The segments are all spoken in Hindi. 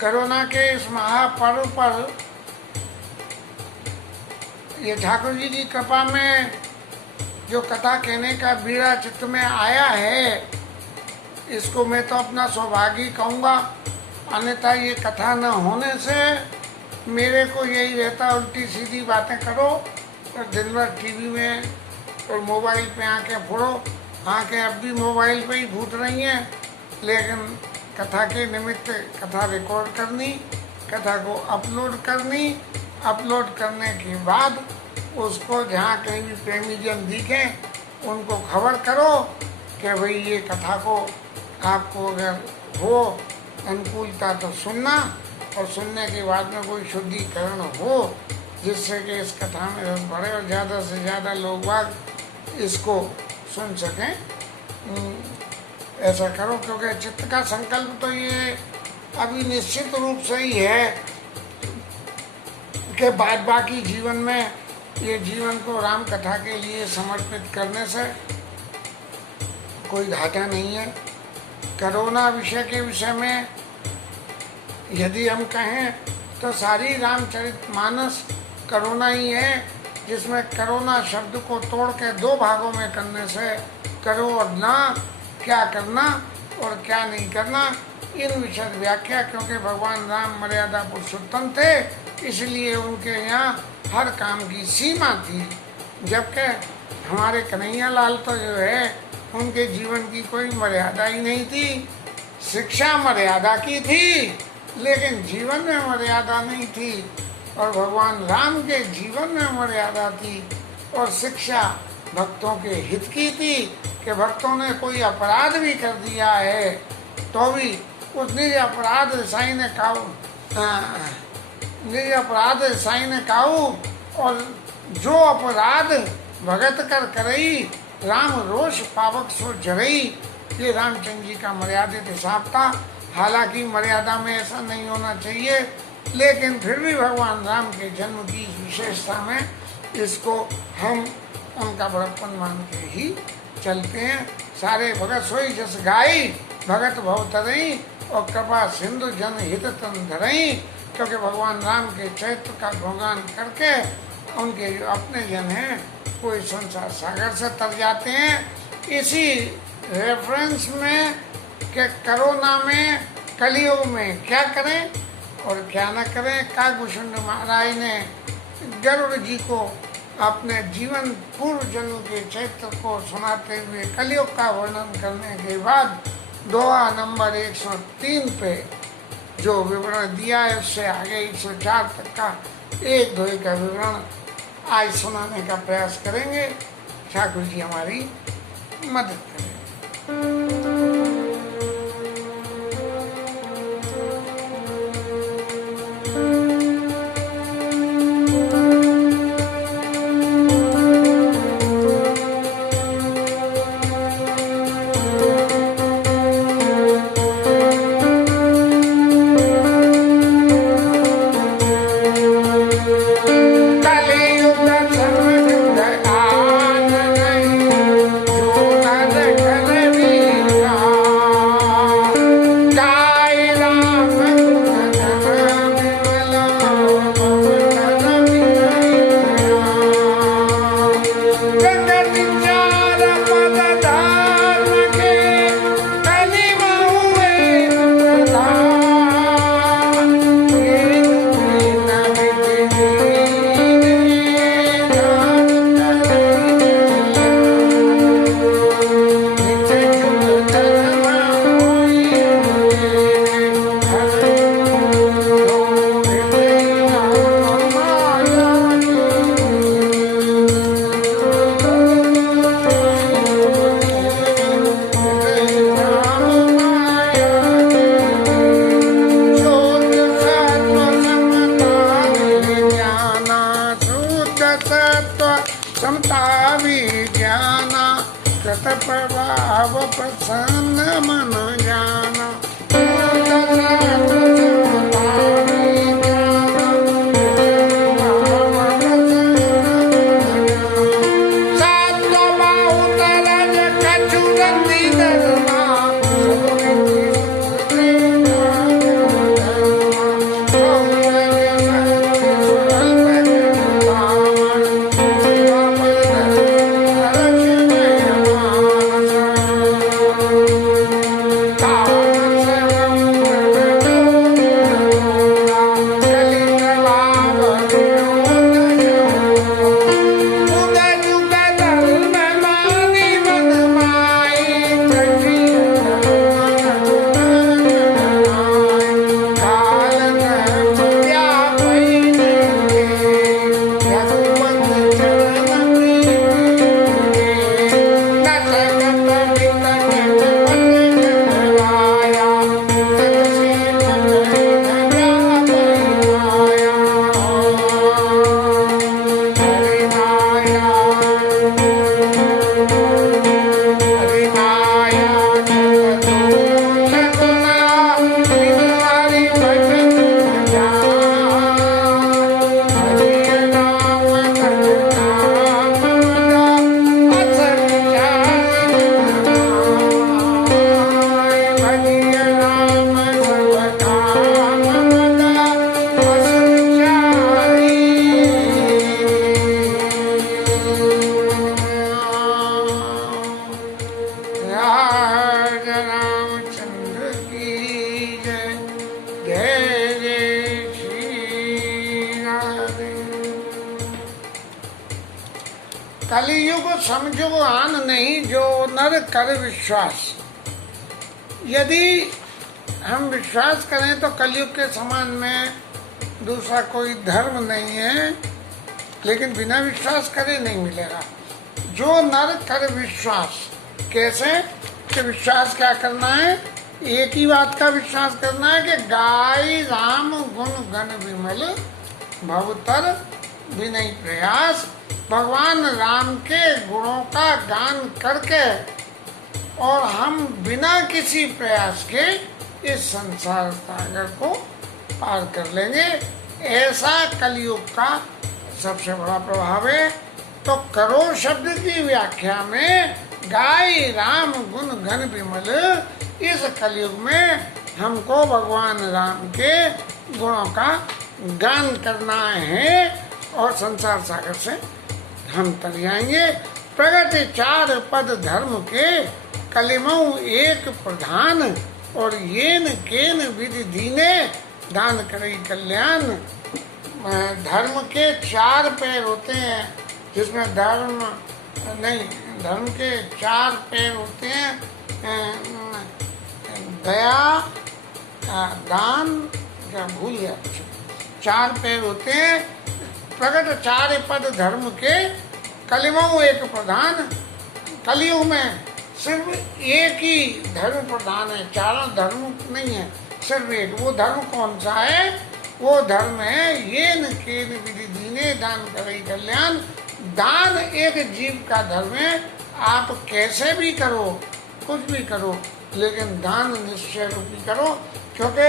कोरोना के इस महापर्व पर ये ठाकुर जी की कृपा में जो कथा कहने का बीड़ा चित्त में आया है, इसको मैं तो अपना सौभाग्य कहूँगा। अन्यथा ये कथा न होने से मेरे को यही रहता, उल्टी सीधी बातें करो और दिन भर टीवी में और मोबाइल पे आंखें फोड़ो। आंखें अब भी मोबाइल पे ही फूट रही हैं, लेकिन कथा के निमित्त कथा रिकॉर्ड करनी, कथा को अपलोड करने के बाद उसको जहाँ कहीं भी प्रेमी जन दिखें उनको खबर करो कि भाई ये कथा को आपको अगर हो अनुकूलता तो सुनना, और सुनने के बाद में कोई शुद्धिकरण हो जिससे कि इस कथा में रस बढ़े और ज़्यादा से ज़्यादा लोग बाग इसको सुन सकें। ऐसा करो, क्योंकि चित्त का संकल्प तो ये अभी निश्चित रूप से ही है कि बाद बाकी जीवन में ये जीवन को राम कथा के लिए समर्पित करने से कोई घाटा नहीं है। कोरोना विषय के विषय में यदि हम कहें तो सारी रामचरितमानस कोरोना ही है, जिसमें कोरोना शब्द को तोड़ के दो भागों में करने से करो और ना, क्या करना और क्या नहीं करना, इन विशद व्याख्या। क्योंकि भगवान राम मर्यादा पुरुषोत्तम थे, इसलिए उनके यहाँ हर काम की सीमा थी, जबकि हमारे कन्हैया लाल तो जो है उनके जीवन की कोई मर्यादा ही नहीं थी। शिक्षा मर्यादा की थी, लेकिन जीवन में मर्यादा नहीं थी। और भगवान राम के जीवन में मर्यादा थी और शिक्षा भक्तों के हित की थी कि भक्तों ने कोई अपराध भी कर दिया है तो भी उस निज अपराध साई ने काऊ, और जो अपराध भगत कर करई राम रोष पावक सो जरई। ये रामचंद्र जी का मर्यादित हिसाब था। हालांकि मर्यादा में ऐसा नहीं होना चाहिए, लेकिन फिर भी भगवान राम के जन्म की विशेषता में इसको हम उनका बड़प्पन मान के ही चलते हैं। सारे भगत सोई जस गाई, भगत भव तरई और कृपा सिंधु जन हित तन धरई। क्योंकि भगवान राम के चरित्र का गुणगान करके उनके जो अपने जन हैं वो इस संसार सागर से तर जाते हैं। इसी रेफरेंस में कि कोरोना में, कलयुग में क्या करें और क्या न करें, काकभूषण महाराज ने गरुड़ जी को अपने जीवन पूर्व जन्म के चरित्र को सुनाते हुए कलयुग का वर्णन करने के बाद दोहा नंबर 103 पे जो विवरण दिया है, उससे आगे 104 तक का एक दोहे का विवरण आज सुनाने का प्रयास करेंगे। ठाकुर जी हमारी मदद करें। Thank you. कलियुग समझो आन नहीं जो नर कर विश्वास। यदि हम विश्वास करें तो कलयुग के समान में दूसरा कोई धर्म नहीं है, लेकिन बिना विश्वास करे नहीं मिलेगा। जो नर कर विश्वास, कैसे कि विश्वास क्या करना है? एक ही बात का विश्वास करना है कि गाय राम गुण गण विमल भवतर विनय प्रयास। भगवान राम के गुणों का गान करके और हम बिना किसी प्रयास के इस संसार सागर को पार कर लेंगे। ऐसा कलयुग का सबसे बड़ा प्रभाव है। तो करो शब्द की व्याख्या में गाय राम गुण घन विमल, इस कलयुग में हमको भगवान राम के गुणों का गान करना है और संसार सागर से हम तर जाएंगे। प्रगट चार पद धर्म के कलिमऊ एक प्रधान, और येन केन विधि दीने दान करे कल्याण। धर्म के चार पैर होते हैं, जिसमें धर्म के चार पैर होते हैं, दया, दान, क्या भूल गया, चार पैर होते हैं। प्रगट चार पद धर्म के कलिमऊ एक प्रधान। कलयुग में सिर्फ एक ही धर्म प्रधान है, चारों धर्म नहीं है, सिर्फ एक। वो धर्म कौन सा है? वो धर्म है येन केन विधि दीने दान करे कल्याण। दान एक जीव का धर्म है। आप कैसे भी करो, कुछ भी करो, लेकिन दान निश्चय रूपी करो, क्योंकि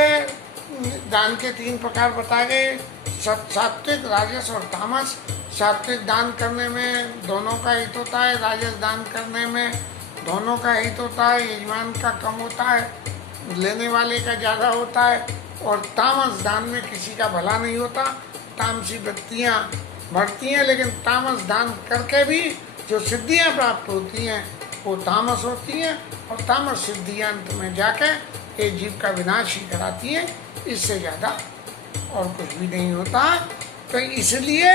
दान के 3 प्रकार बताए गए, सात्विक, राजस और तामस। सात्विक दान करने में दोनों का हित होता है, राजस दान करने में दोनों का हित होता है, यजमान का कम होता है, लेने वाले का ज़्यादा होता है, और तामस दान में किसी का भला नहीं होता। तामसी वृत्तियाँ बढ़ती हैं, लेकिन तामस दान करके भी जो सिद्धियाँ प्राप्त होती हैं वो तामस होती हैं, और तामस सिद्धियाँ अंत में जाके एक जीव का विनाश ही कराती है। इससे ज़्यादा और कुछ भी नहीं होता। तो इसलिए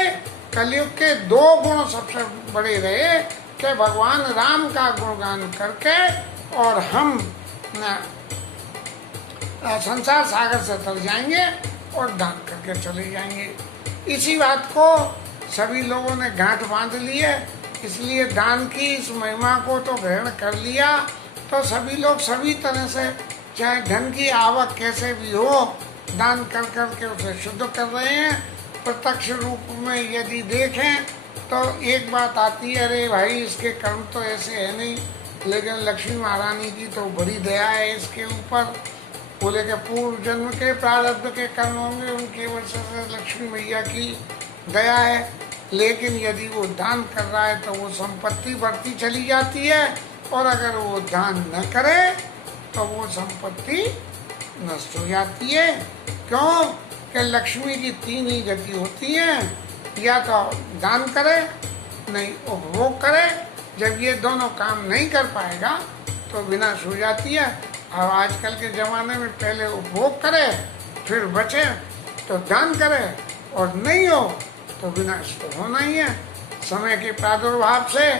कलयुग के 2 गुण सबसे बड़े रहे कि भगवान राम का गुणगान करके और हम संसार सागर से तर जाएंगे और दान करके चले जाएंगे। इसी बात को सभी लोगों ने गांठ बांध ली है, इसलिए दान की इस महिमा को तो ग्रहण कर लिया। तो सभी लोग सभी तरह से, चाहे धन की आवक कैसे भी हो, दान कर कर के उसे शुद्ध कर रहे हैं। प्रत्यक्ष रूप में यदि देखें तो एक बात आती है, अरे भाई इसके कर्म तो ऐसे है नहीं, लेकिन लक्ष्मी महारानी की तो बड़ी दया है इसके ऊपर। बोले कि पूर्व जन्म के प्रारब्ध के कर्म होंगे, उनकी वजह से लक्ष्मी मैया की दया है। लेकिन यदि वो दान कर रहा है तो वो संपत्ति बढ़ती चली जाती है, और अगर वो दान न करे तो वो संपत्ति नष्ट हो जाती है। क्यों? कि लक्ष्मी की 3 ही गति होती है, या तो दान करे, नहीं उपभोग करे। जब ये दोनों काम नहीं कर पाएगा तो विनाश हो जाती है। अब आजकल के ज़माने में पहले उपभोग करे, फिर बचे तो दान करे, और नहीं हो तो विनाश तो होना ही है। समय के प्रादुर्भाव से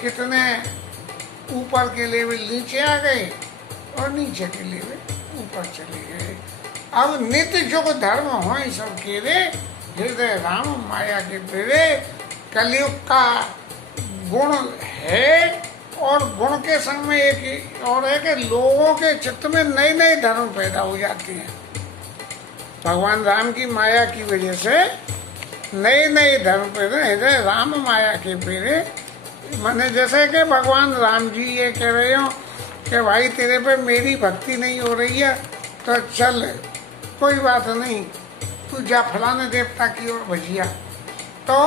कितने ऊपर के लेवल नीचे आ गए और नीचे के लेवल ऊपर चले गए। अब नित्य जुग धर्म हो सब केरे, हृदय राम माया के पेरे। कलयुग का गुण है, और गुण के संग में एक और है कि लोगों के चित्त में नए नए धर्म पैदा हो जाते हैं। भगवान राम की माया की वजह से नए नए धर्म पैदा, हृदय राम माया के पेरे। मैंने जैसे कि भगवान राम जी ये कह रहे हो कि भाई तेरे पे मेरी भक्ति नहीं हो रही है, तो चल कोई बात नहीं, तू जा फलाने देवता की ओर भजिया। तो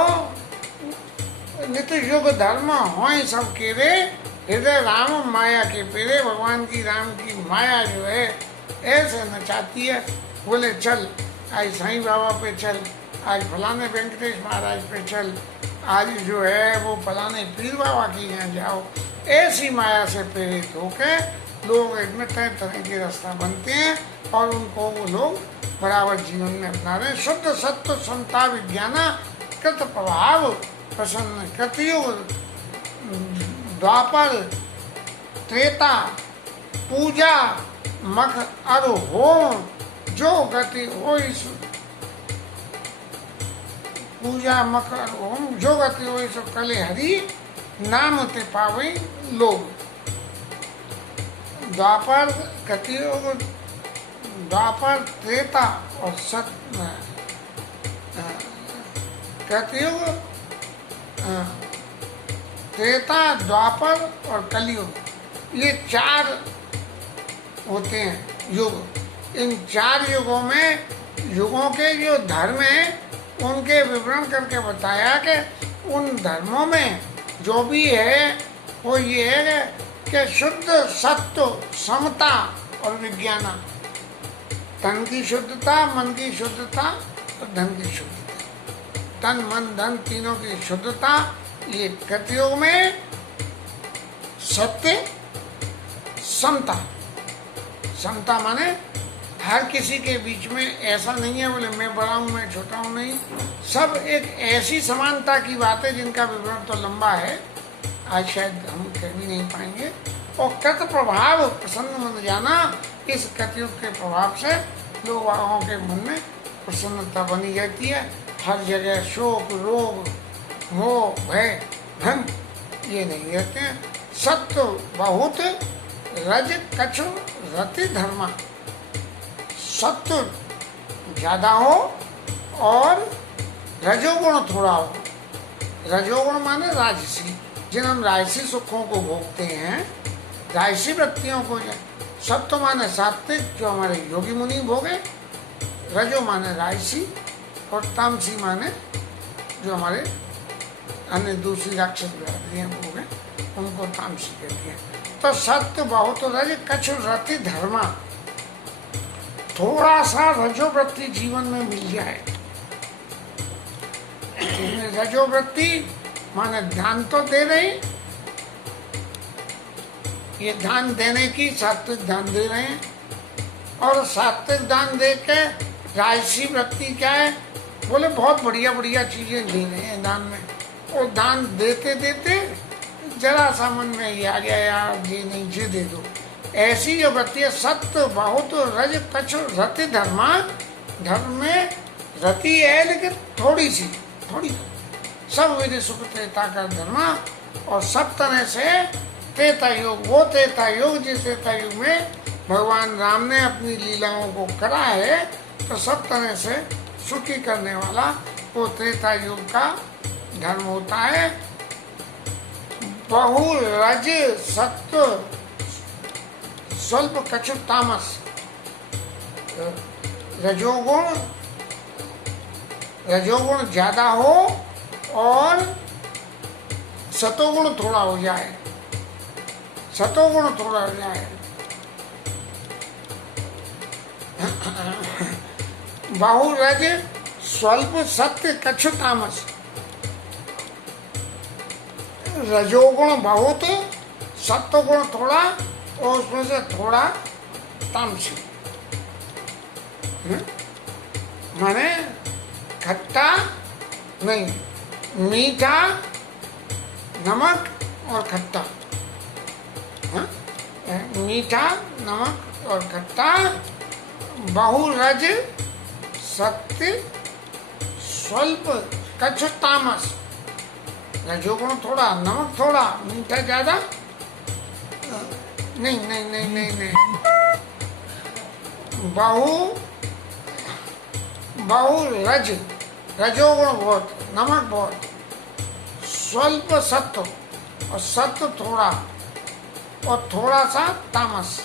नित्य युग धर्म हो सब केरे, हृदय राम माया के पेरे। भगवान की राम की माया जो है ऐसे नचाती है। बोले चल आज साईं बाबा पे चल, आज फलाने वेंकटेश महाराज पे चल, आज जो है वो फलाने पीर बाबा की यहाँ जाओ। ऐसी माया से प्रेरित होकर लोग इनमें तरह तरह के रास्ता बनते हैं, और उनको वो लोग बराबर जीवन में अपना रहे हैं। शुद्ध सत्व समता विज्ञाना कृत प्रभाव प्रसन्न। कृतयुग, द्वापर, त्रेता, पूजा, मख अर होम, जो गति होई सो पूजा मख अर होम, जो गति होई सो कले हरि, नाम ते पावई लोग। द्वापर, कृतयुग, द्वापर, त्रेता और कृतयुग, त्रेता, द्वापर और कलयुग, ये 4 होते हैं युग। इन 4 युगों में युगों के जो धर्म हैं उनके विवरण करके बताया कि उन धर्मों में जो भी है वो ये है कि शुद्ध सत्व, समता और विज्ञान, तन की शुद्धता, मन की शुद्धता और धन की शुद्धता, तन मन धन तीनों की शुद्धता। ये कृतयुग में सत्य, समता, समता माने हर किसी के बीच में ऐसा नहीं है बोले मैं बड़ा हूँ मैं छोटा हूँ, नहीं, सब एक ऐसी समानता की बात है जिनका विवरण तो लंबा है, आज शायद हम कह भी नहीं पाएंगे। और कृत प्रभाव प्रसन्न मन जाना, इस कृतयुग के प्रभाव से लोगों के मन में प्रसन्नता बनी रहती है। हर जगह शोक, रोग, मोह, भय, धन ये नहीं रहते हैं। सत्य बहुत, रज कछु रति धर्मा, सत्य ज्यादा हो और रजोगुण थोड़ा हो। रजोगुण माने राजसी, जिन हम राजसी सुखों को भोगते हैं, राजसी वृत्तियों को, सत्य माने सात्विक जो हमारे योगी मुनि भोगे, रजो माने राजसी और तामसी माने जो हमारे अन्य दूसरी राक्षस बिरादरियां भोगे उनको तामसी कहती है। तो सत्य बहुत, रज कछु रति धर्मा, थोड़ा सा रजोवृत्ति जीवन में मिल जाए। रजोवृत्ति माने ध्यान तो दे रही, ये ध्यान देने की सात्विक ध्यान दे रहे हैं, और सात्विक दान दे के राजसी वृत्ति क्या है बोले बहुत बढ़िया बढ़िया चीजें दे रहे हैं दान में। और दान देते देते जरा सा मन में ये आ गया यार ये नहीं ये दे दो, ऐसी जो वृत्ति है। सत्य बहुत, रज कछु रति धर्मा, धर्म में रति है लेकिन थोड़ी सी, थोड़ी, सब विधि सुख त्रेता का धर्मा। और सब तरह से त्रेता युग, वो त्रेता युग जिस त्रेता युग में भगवान राम ने अपनी लीलाओं को करा है, तो सब तरह से सुखी करने वाला वो त्रेता युग का धर्म होता है। बहु रज सत्व स्वल्प कछु तामस, रजोगुण ज्यादा हो और सतोगुण थोड़ा हो जाए, सतोगुण थोड़ा हो जाए। बहुरज स्वल्प सत्य कछु तामस, रजोगुण बहुत, सत्वगुण थोड़ा और उसमें से थोड़ा तामसी, माने खट्टा नहीं, मीठा, नमक और खट्टा, मीठा, नमक और खट्टा। बहुरज सत्य स्वल्प कछु तामस, रजोगुण थोड़ा, नमक थोड़ा, मीठा ज्यादा, नहीं नहीं नहीं नहीं नहीं, बहु रज, रजोगुण बहुत, नमक बहुत, स्वल्प सत्व और सत्व थोड़ा और थोड़ा सा तामस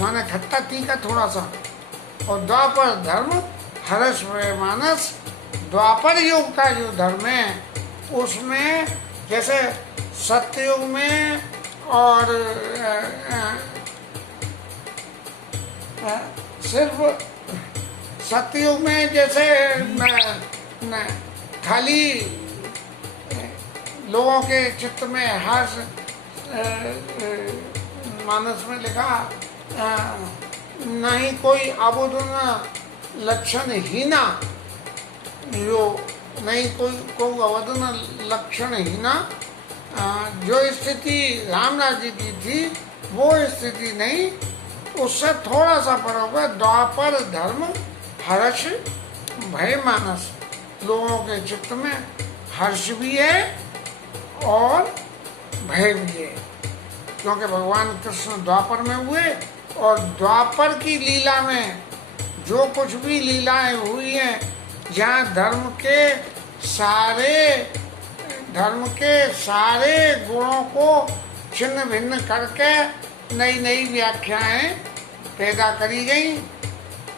माने खट्टा तीखा थोड़ा सा। और द्वापर धर्म हर्ष मानस, द्वापर युग का जो धर्म है उसमें जैसे सत्ययुग में और सिर्फ सत्ययुग में जैसे खाली लोगों के चित्त में हर्ष, मानस में लिखा नहीं कोई आबुदुन लक्षण हीना, जो नहीं कोई अवध न लक्षण ही ना। जो स्थिति राम राज्य की थी वो स्थिति नहीं, उससे थोड़ा सा फर्क है। द्वापर धर्म हर्ष भय मानस, लोगों के चित्त में हर्ष भी है और भय भी है, क्योंकि भगवान कृष्ण द्वापर में हुए और द्वापर की लीला में जो कुछ भी लीलाएं हुई हैं, जहाँ धर्म के सारे गुणों को छिन्न भिन्न करके नई नई व्याख्याएं पैदा करी गई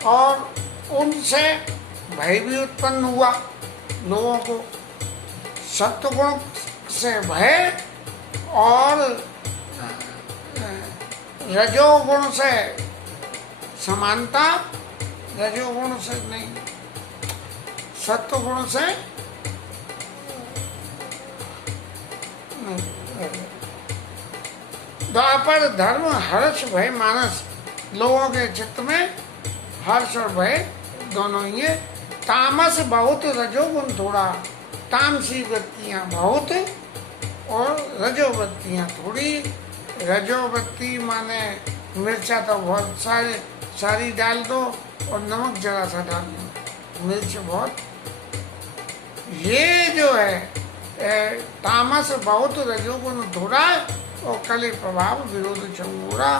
और उनसे भय भी उत्पन्न हुआ लोगों को। सत्वगुण से भय और रजोगुण से समानता, रजोगुण से नहीं, सत्वगुण से द्वापर धर्म हर्ष भय मानस, लोगों के चित्त में हर्ष और भय दोनों ही है। तामस बहुत, रजोगुण थोड़ा। तामसी वृत्तियां बहुत और रजोवृत्तियां थोड़ी। रजोवृत्ति माने मिर्चा तो बहुत सारी डाल दो और नमक जरा सा डाल दो, मिर्च बहुत। ये जो है तामस बहुत, रजोगुण थोड़ा और कलि प्रभाव विरोध चंगूरा।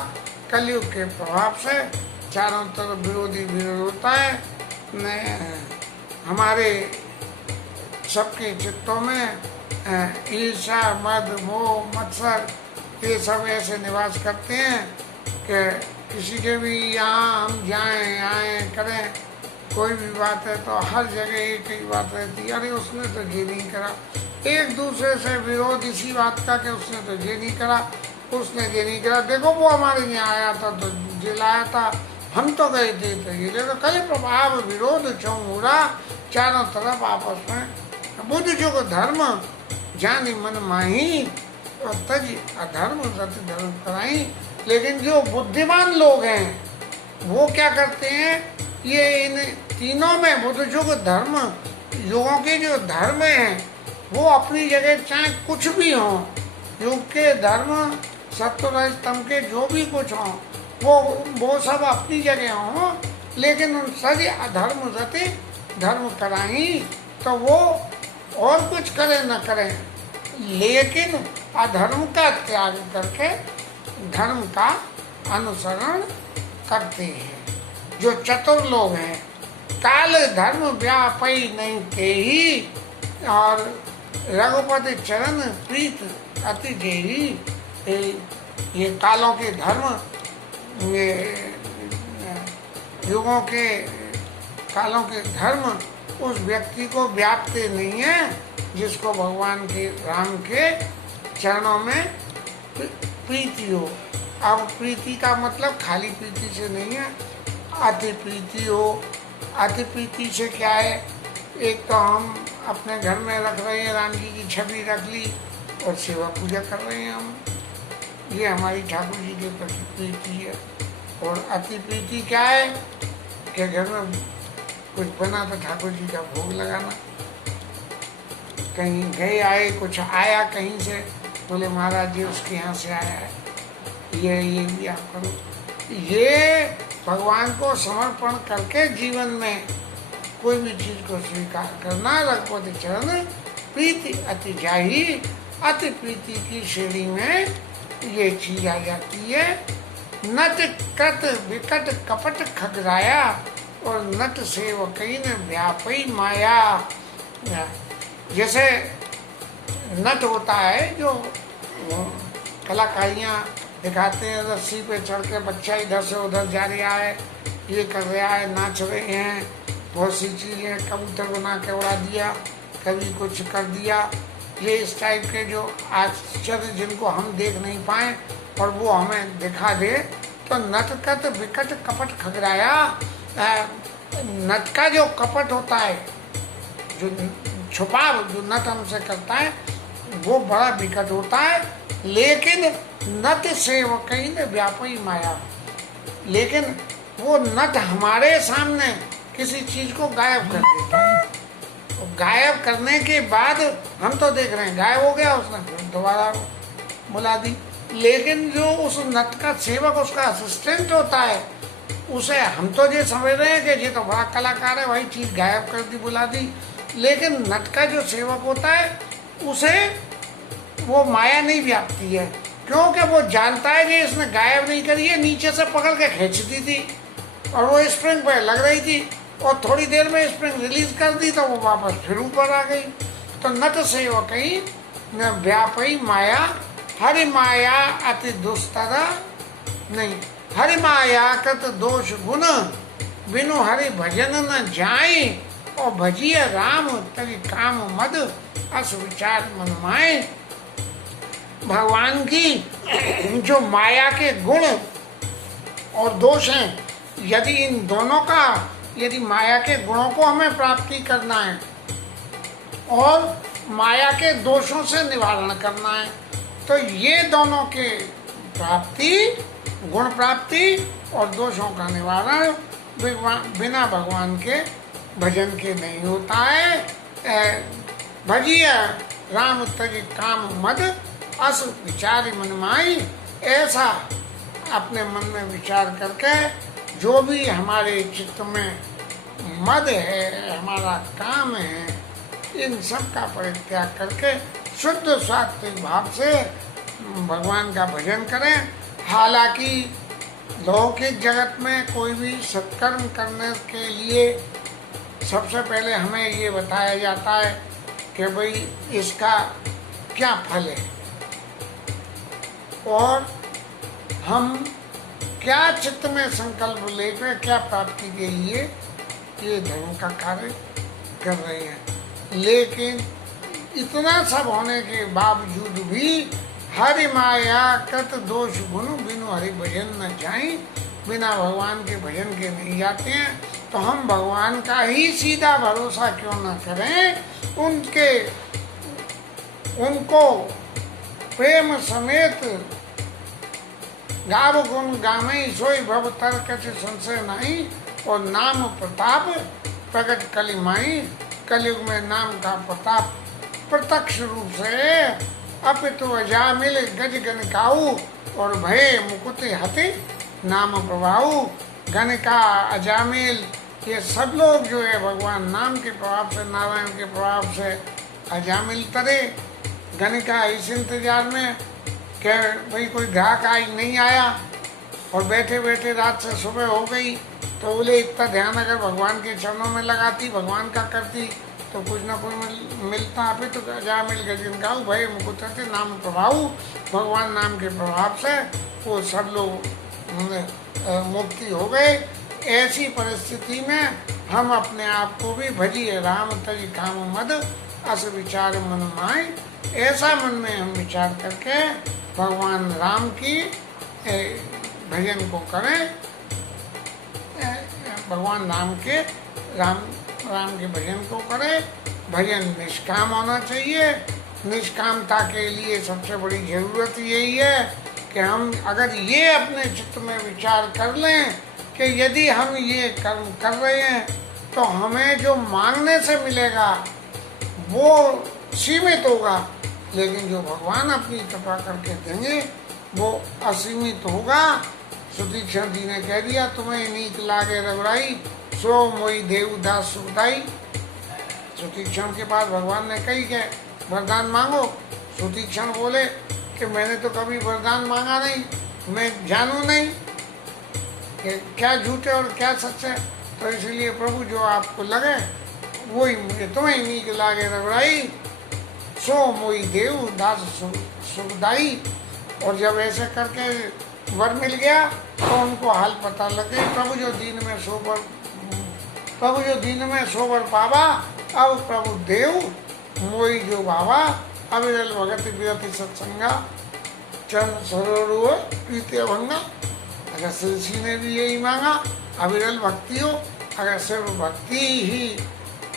कलयुग के प्रभाव से चारों तरफ विरोधी विरोध होता है। हमारे सबके चित्तों में ईर्षा मद मोह मत्सर ये सब ऐसे निवास करते हैं कि किसी के भी यहाँ हम जाएं आए करें, कोई भी बात है तो हर जगह एक ही बात रहती है, अरे उसने तो ये नहीं करा। एक दूसरे से विरोध इसी बात का कि उसने तो ये नहीं करा, उसने ये नहीं करा। देखो वो हमारे यहाँ आया था तो ये लाया था, हम तो गए थे तो ये देखो। कल प्रभाव विरोध चौमुरा, चारों तरफ आपस में। बुद्ध जो को धर्म जानी मन माही और तज अधर्म रति धर्म कराई। लेकिन जो बुद्धिमान लोग हैं वो क्या करते हैं, ये इन तीनों में बुद्ध युग धर्म युगों के जो धर्म हैं वो अपनी जगह चाहे कुछ भी हो, युग के धर्म सत्य स्तंभ के जो भी कुछ हो वो सब अपनी जगह हो, लेकिन उन सज अधर्म रति धर्म कराई। तो वो और कुछ करे न करें, लेकिन अधर्म का त्याग करके धर्म का अनुसरण करते हैं। जो चतुर लोग हैं, काल धर्म व्यापी नहीं के ही और रघुपति चरण प्रीत अति जेही। ये कालों के धर्म, ये युगों के कालों के धर्म उस व्यक्ति को व्यापते नहीं है जिसको भगवान के राम के चरणों में प्रीति हो। अब प्रीति का मतलब खाली प्रीति से नहीं है, अति प्रीति हो। अति प्रीति से क्या है, एक तो हम अपने घर में रख रहे हैं, राम जी की छवि रख ली और सेवा पूजा कर रहे हैं हम, ये हमारी ठाकुर जी के प्रति प्रीति है। और अति प्रीति क्या है कि घर में कुछ बना तो ठाकुर जी का भोग लगाना। कहीं गए आए, कुछ आया कहीं से, बोले महाराज जी उसके यहाँ से आया है, ये भी आप करो। ये भगवान को समर्पण करके जीवन में कोई भी चीज को स्वीकार करना। रघुपति चरण प्रीति अति जाही, अति प्रीति की श्रेणी में ये चीज आ जाती है। नट कट विकट कपट खगराया और नट सेवकई ने व्यापी माया। जैसे नट होता है जो कलाकारियाँ दिखाते हैं, रस्सी पे चढ़ के बच्चा इधर से उधर जा रहा है, ये कर रहा है, नाच रहे हैं, बहुत सी चीज़ें, कबूतर बना के उड़ा दिया, कभी कुछ कर दिया। ये इस टाइप के जो आश्चर्य जिनको हम देख नहीं पाए और वो हमें दिखा दे, तो नटकट विकट कपट खगराया। नट का जो कपट होता है, जो छुपाव जो नट हमसे करता है, वो बड़ा विकट होता है। लेकिन नट सेवकई ने व्यापी माया, लेकिन वो नट हमारे सामने किसी चीज को गायब कर देता है। गायब करने के बाद हम तो देख रहे हैं गायब हो गया, उसने फिर दोबारा बुला दी। लेकिन जो उस नट का सेवक, उसका असिस्टेंट होता है, उसे हम तो ये समझ रहे हैं कि ये तो बड़ा कलाकार है भाई, चीज गायब कर दी, बुला दी। लेकिन नट का जो सेवक होता है उसे वो माया नहीं व्यापती है, क्योंकि वो जानता है कि इसने गायब नहीं करी है, नीचे से पकड़ के खींचती थी और वो स्प्रिंग पे लग रही थी, और थोड़ी देर में स्प्रिंग रिलीज कर दी तो वो वापस फिर ऊपर आ गई। तो नट सेवक ही न व्यापी माया, हरि माया अति दुस्तर नहीं, हरि माया कृत दोष गुण, बिनु हरि भजन न जाए, और भजिय राम तरि काम मद, अस विचार मन माए। भगवान की जो माया के गुण और दोष हैं, यदि इन दोनों का, यदि माया के गुणों को हमें प्राप्ति करना है और माया के दोषों से निवारण करना है, तो ये दोनों के प्राप्ति, गुण प्राप्ति और दोषों का निवारण बिना भगवान के भजन के नहीं होता है। भजिय राम तज काम मद, अस विचार मन माई। ऐसा अपने मन में विचार करके जो भी हमारे चित्त में मद है, हमारा काम है, इन सब का परित्याग करके शुद्ध सात्विक भाव से भगवान का भजन करें। हालांकि लौकिक जगत में कोई भी सत्कर्म करने के लिए सबसे पहले हमें ये बताया जाता है कि भाई इसका क्या फल है और हम क्या चित्त में संकल्प लेकर क्या प्राप्ति के लिए ये धर्म का कार्य कर रहे हैं। लेकिन इतना सब होने के बावजूद भी हरि माया कृत दोष गुण, बिनु हरि भजन न जाए, बिना भगवान के भजन के नहीं जाते हैं। तो हम भगवान का ही सीधा भरोसा क्यों न करें, उनको प्रेम समेत गाव गुण गामई, सोई भव तर्क संशय नहीं, और नाम प्रताप प्रकट कलिमाई। कलयुग में नाम का प्रताप प्रत्यक्ष रूप से अपितु अजामिल गज गणिकाऊ, और भय मुकुट हति नाम प्रभाऊ। गणिका, अजामिल, ये सब लोग जो है भगवान नाम के प्रभाव से, नारायण के प्रभाव से अजामिल तरे। गणिका इस इंतजार में कि भाई कोई ग्राहक आज नहीं आया, और बैठे बैठे रात से सुबह हो गई, तो बोले इतना ध्यान अगर भगवान के चरणों में लगाती, भगवान का करती, तो कुछ ना कुछ मिलता। अभी तो अजामिल गजनगाऊ भय मुकुट नाम प्रभाव, भगवान नाम के प्रभाव से वो सब लोग मुक्ति हो गए। ऐसी परिस्थिति में हम अपने आप को भी भजिए राम तज काम मद, अस विचार मन माय। ऐसा मन में हम विचार करके भगवान राम की भजन को करें, भगवान राम के भजन को करें। भजन निष्काम होना चाहिए। निष्कामता के लिए सबसे बड़ी जरूरत यही है कि हम अगर ये अपने चित्त में विचार कर लें कि यदि हम ये कर्म कर रहे हैं तो हमें जो मांगने से मिलेगा वो सीमित होगा, लेकिन जो भगवान अपनी कृपा करके देंगे वो असीमित होगा। सुतीक्षण जी ने कह दिया, तुम्हें नीक लागे रघुराई, सो मोई देवदास सुखदाई। सुतीक्षण के पास भगवान ने कही कि वरदान मांगो। सुतीक्षण बोले कि मैंने तो कभी वरदान मांगा नहीं, मैं जानू नहीं कि क्या झूठे और क्या सच्चे, तो इसलिए प्रभु जो आपको लगे वही मुझे, तुम्हें नीक लागे रघुराई, सो मोई देव दास सुखदाई। और जब ऐसे करके वर मिल गया तो उनको हाल पता लगे, प्रभु जो दीन में सोबर पावा, अब प्रभु देव मोई जो भावा। अविरल भगत विरति सत्संगा, चरण सरोवर प्रीति अभंगा। अगर श्री ने भी यही मांगा, अविरल भक्ति हो, अगर सिर्फ भक्ति ही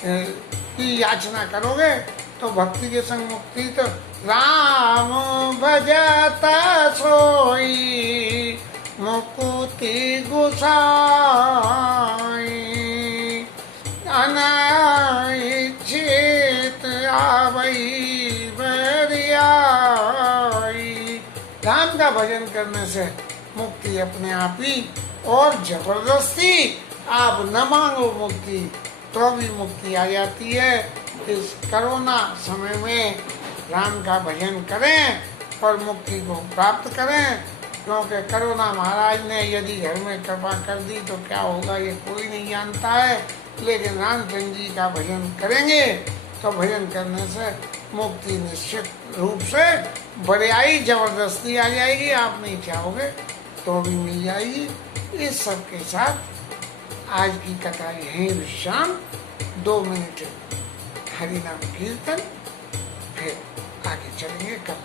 की याचना करोगे तो भक्ति के संग मुक्ति। तो राम भजता सोई मुकुति गुसाई, अनाइच्छित करने से मुक्ति अपने आप ही, और जबरदस्ती आप न मांगो मुक्ति तो भी मुक्ति आ जाती है। इस कोरोना समय में राम का भजन करें और मुक्ति को प्राप्त करें, क्योंकि कोरोना महाराज ने यदि घर में कृपा कर दी तो क्या होगा ये कोई नहीं जानता है, लेकिन रामचंद्र जी का भजन करेंगे तो भजन करने से मुक्ति निश्चित रूप से बड़ाई जबरदस्ती आ जाएगी, आप नहीं चाहोगे तो भी मिल जाएगी। इस सब के साथ आज की कथा यहीं विश्राम। 2 मिनट हरिनाम कीर्तन, फिर आगे चलेंगे कल।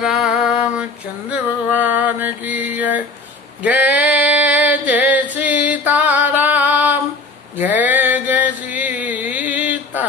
रामचंद्र भगवान की जय। जय जय सीताराम, जय जय सीता।